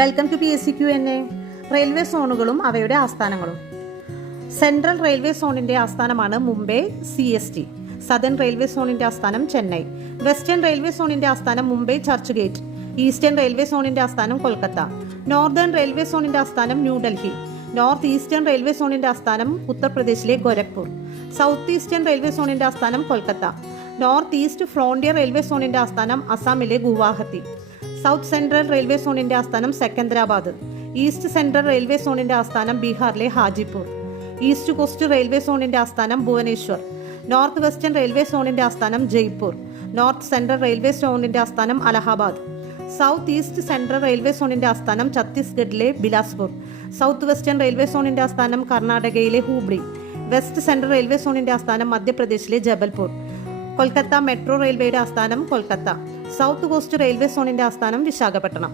Welcome to PSCQ&A. Railway സോണുകളും അവയുടെ ആസ്ഥാനങ്ങളും. Central railway സോണിന്റെ ആസ്ഥാനമാണ് Mumbai CST. Southern railway സോണിന്റെ ആസ്ഥാനം ചെന്നൈ. വെസ്റ്റേൺ റെയിൽവേ സോണിന്റെ ആസ്ഥാനം Mumbai church gate. Eastern railway സോണിന്റെ ആസ്ഥാനം കൊൽക്കത്ത. നോർത്തേൺ റെയിൽവേ സോണിന്റെ ആസ്ഥാനം ന്യൂഡൽഹി. നോർത്ത് ഈസ്റ്റേൺ റെയിൽവേ സോണിന്റെ ആസ്ഥാനം ഉത്തർപ്രദേശിലെ ഗോരഖ്പൂർ. സൗത്ത് ഈസ്റ്റേൺ റെയിൽവേ സോണിന്റെ ആസ്ഥാനം Kolkata. North east frontier railway സോണിന്റെ ആസ്ഥാനം അസാമിലെ ഗുവാഹത്തി. സൗത്ത് സെൻട്രൽ റെയിൽവേ സോണിന്റെ ആസ്ഥാനം സെക്കന്ദരാബാദ്. ഈസ്റ്റ് സെൻട്രൽ റെയിൽവേ സോണിന്റെ ആസ്ഥാനം ബീഹാറിലെ ഹാജിപൂർ. ഈസ്റ്റ് കോസ്റ്റ് റെയിൽവേ സോണിന്റെ ആസ്ഥാനം ഭുവനേശ്വർ. നോർത്ത് വെസ്റ്റേൺ റെയിൽവേ സോണിന്റെ ആസ്ഥാനം ജയ്പൂർ. നോർത്ത് സെൻട്രൽ റെയിൽവേ സോണിന്റെ ആസ്ഥാനം Allahabad. South east central railway സോണിന്റെ ആസ്ഥാനം ഛത്തീസ്ഗഡിലെ ബിലാസ്പൂർ. സൗത്ത് വെസ്റ്റേൺ റെയിൽവേ സോണിന്റെ ആസ്ഥാനം കർണാടകയിലെ ഹൂബ്ലി. വെസ്റ്റ് സെൻട്രൽ റെയിൽവേ സോണിന്റെ ആസ്ഥാനം മധ്യപ്രദേശിലെ ജബൽപൂർ. കൊൽക്കത്ത മെട്രോ റെയിൽവേയുടെ ആസ്ഥാനം കൊൽക്കത്ത. സൗത്ത് കോസ്റ്റ് റെയിൽവേ സോണിന്റെ ആസ്ഥാനം വിശാഖപട്ടണം.